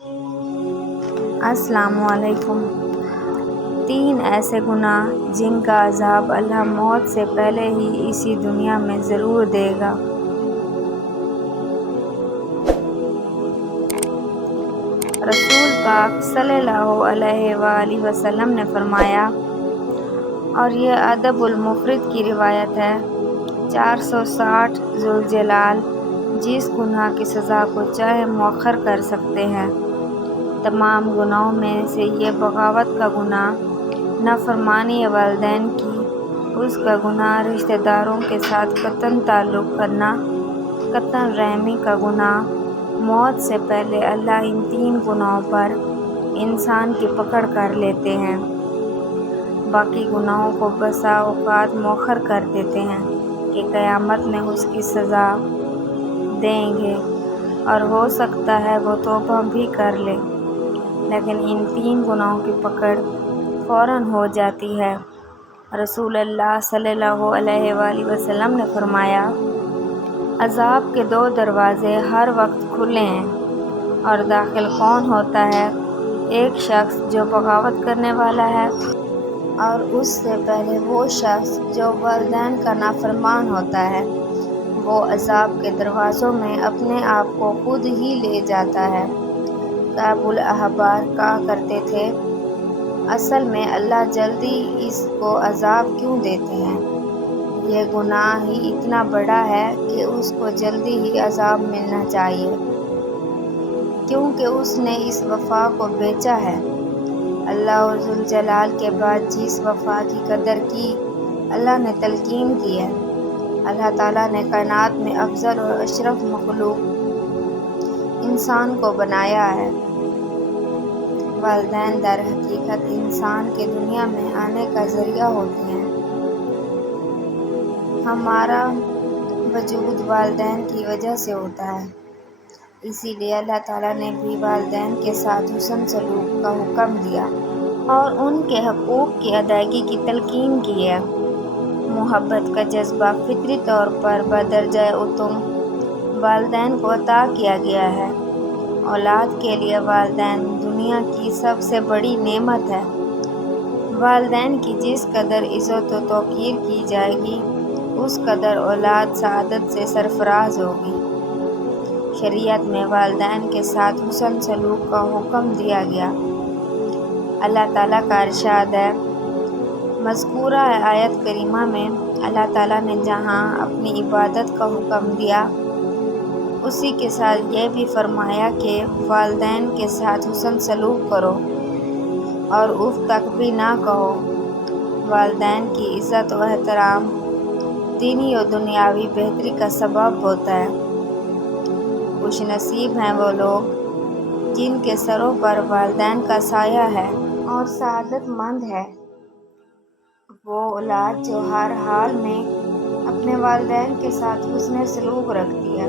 السلام علیکم۔ 3 ایسے گناہ جن کا عذاب اللہ موت سے پہلے ہی اسی دنیا میں ضرور دے گا۔ رسول پاک صلی اللہ علیہ وآلہ وسلم نے فرمایا، اور یہ ادب المفرد کی روایت ہے، 460 ذوالجلال جس گناہ کی سزا کو چاہے مؤخر کر سکتے ہیں۔ تمام گناہوں میں سے یہ بغاوت کا گناہ، نافرمانی والدین کی، اس کا گناہ، رشتہ داروں کے ساتھ قطعاً تعلق کرنا، قطعاً رحمی کا گناہ، موت سے پہلے اللہ ان 3 گناہوں پر انسان کی پکڑ کر لیتے ہیں، باقی گناہوں کو بسا اوقات مؤخر کر دیتے ہیں کہ قیامت میں اس کی سزا دیں گے اور ہو سکتا ہے وہ توبہ بھی کر لے، لیکن ان 3 گناہوں کی پکڑ فوراً ہو جاتی ہے۔ رسول اللہ صلی اللہ علیہ وآلہ وسلم نے فرمایا، عذاب کے 2 دروازے ہر وقت کھلے ہیں، اور داخل کون ہوتا ہے؟ ایک شخص جو بغاوت کرنے والا ہے، اور اس سے پہلے وہ شخص جو والدین کا نافرمان ہوتا ہے۔ وہ عذاب کے دروازوں میں اپنے آپ کو خود ہی لے جاتا ہے۔ کعب الاحبار کہا کرتے تھے، اصل میں اللہ جلدی اس کو عذاب کیوں دیتے ہیں؟ یہ گناہ ہی اتنا بڑا ہے کہ اس کو جلدی ہی عذاب ملنا چاہیے، کیونکہ اس نے اس وفا کو بیچا ہے۔ اللہ ذوالجلال کے بعد جس وفا کی قدر کی اللہ نے تلقین کی ہے، اللہ تعالیٰ نے کائنات میں افضل اور اشرف مخلوق انسان کو بنایا ہے۔ والدین در حقیقت انسان کے دنیا میں آنے کا ذریعہ ہوتے ہیں۔ ہمارا وجود والدین کی وجہ سے ہوتا ہے، اسی لیے اللہ تعالیٰ نے بھی والدین کے ساتھ حسن سلوک کا حکم دیا اور ان کے حقوق کی ادائیگی کی تلقین کی ہے۔ محبت کا جذبہ فطری طور پر بدرجہ اتم والدین کو عطا کیا گیا ہے۔ اولاد کے لیے والدین دنیا کی سب سے بڑی نعمت ہے۔ والدین کی جس قدر عزت و توقیر کی جائے گی، اس قدر اولاد سعادت سے سرفراز ہوگی۔ شریعت میں والدین کے ساتھ حسن سلوک کا حکم دیا گیا۔ اللہ تعالیٰ کا ارشاد ہے، مذکورہ آیت کریمہ میں اللہ تعالیٰ نے جہاں اپنی عبادت کا حکم دیا، اسی کے ساتھ یہ بھی فرمایا کہ والدین کے ساتھ حسن سلوک کرو اور اف تک بھی نہ کہو۔ والدین کی عزت و احترام دینی و دنیاوی بہتری کا سبب ہوتا ہے۔ خوش نصیب ہیں وہ لوگ جن کے سروں پر والدین کا سایہ ہے، اور سعادت مند ہے وہ اولاد جو ہر حال میں اپنے والدین کے ساتھ حسن سلوک رکھتی ہے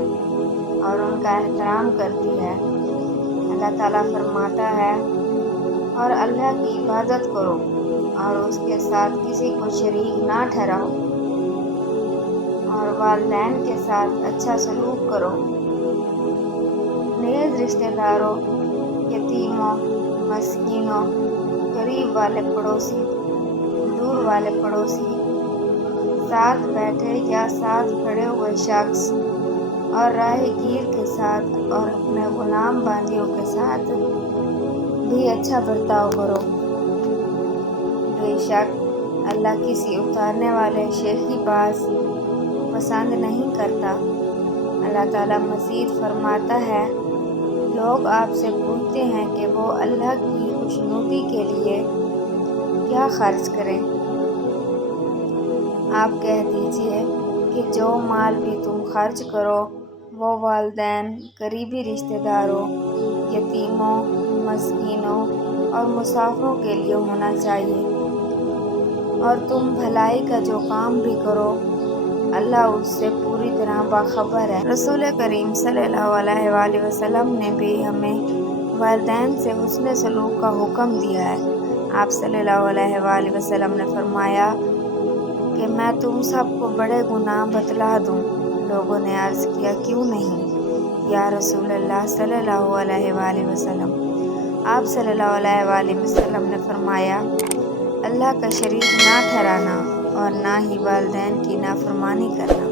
اور ان کا احترام کرتی ہے۔ اللہ تعالیٰ فرماتا ہے، اور اللہ کی عبادت کرو اور اس کے ساتھ کسی کو شریک نہ ٹھہراؤ، اور والدین کے ساتھ اچھا سلوک کرو، نیز رشتہ داروں، یتیموں، مسکینوں، قریب والے پڑوسی، دور والے پڑوسی، ساتھ بیٹھے یا ساتھ کھڑے ہوئے شخص اور راہ گیر کے ساتھ، اور اپنے غلام باندیوں کے ساتھ بھی اچھا برتاؤ کرو۔ بے شک اللہ کسی اتارنے والے شیخی باز کو پسند نہیں کرتا۔ اللہ تعالیٰ مزید فرماتا ہے، لوگ آپ سے پوچھتے ہیں کہ وہ اللہ کی خوشنودی کے لیے کیا خرچ کریں۔ آپ کہہ دیجئے کہ جو مال بھی تم خرچ کرو وہ والدین، قریبی رشتہ داروں، یتیموں، مسکینوں اور مسافروں کے لیے ہونا چاہیے، اور تم بھلائی کا جو کام بھی کرو اللہ اس سے پوری طرح باخبر ہے۔ رسول کریم صلی اللہ علیہ وآلہ وسلم نے بھی ہمیں والدین سے حسن سلوک کا حکم دیا ہے۔ آپ صلی اللہ علیہ وآلہ وسلم نے فرمایا کہ میں تم سب کو بڑے گناہ بتلا دوں۔ لوگوں نے عرض کیا، کیوں نہیں؟ یا رسول اللہ صلی اللہ علیہ وآلہ وسلم۔ آپ صلی اللہ علیہ وآلہ وسلم نے فرمایا، اللہ کا شریک نہ ٹھہرانا اور نہ ہی والدین کی نافرمانی کرنا۔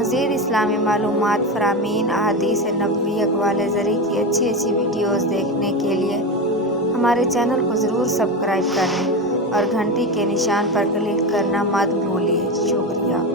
مزید اسلامی معلومات، فرامین، احادیث نبوی، اقوال زرعی کی اچھی ویڈیوز دیکھنے کے لیے ہمارے چینل کو ضرور سبسکرائب کریں اور گھنٹی کے نشان پر کلک کرنا مت بھولیے۔ شکریہ۔